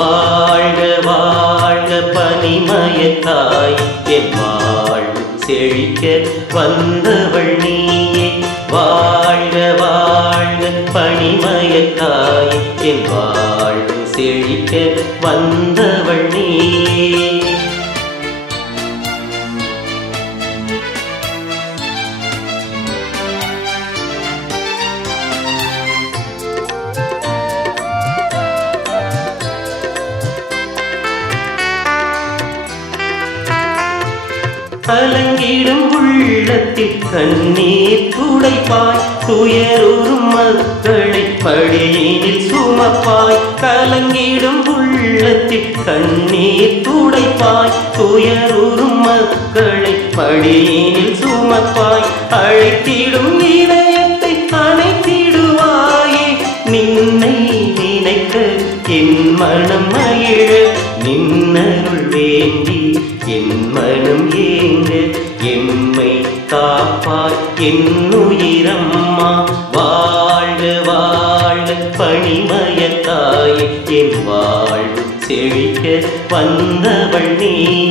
வாழ்க வாழ்க பனிமயத்தாய் என் வாழ்வு செழிக்க வந்தவள் நீயே. வாழ்க வாழ்க பனிமயத்தாய் என் வாழ்வு செழிக்க வந்தவள் நீயே. கலங்கிடும் உள்ளத்தில் கண்ணீர் துடைப்பாய், துயருறும் மக்களை படியினில் சுமப்பாய். கலங்கிடும் உள்ளத்தில் கண்ணீர் துடைப்பாய், துயருறும் மக்களை படியினில் சுமப்பாய். அழைத்திடும் இதயத்தை அணைத்திடுவாயே, நின்னை நினைக்க என் மனம் மகிழ. நின்னருள் வேண்டி என் மனம் ஏங்க, எம்மை காப்பாய் என் உயிரம்மா. வாழ்க வாழ்க பனிமயத்தாய் என் வாழ்வு செழிக்க வந்தவள் நீயே.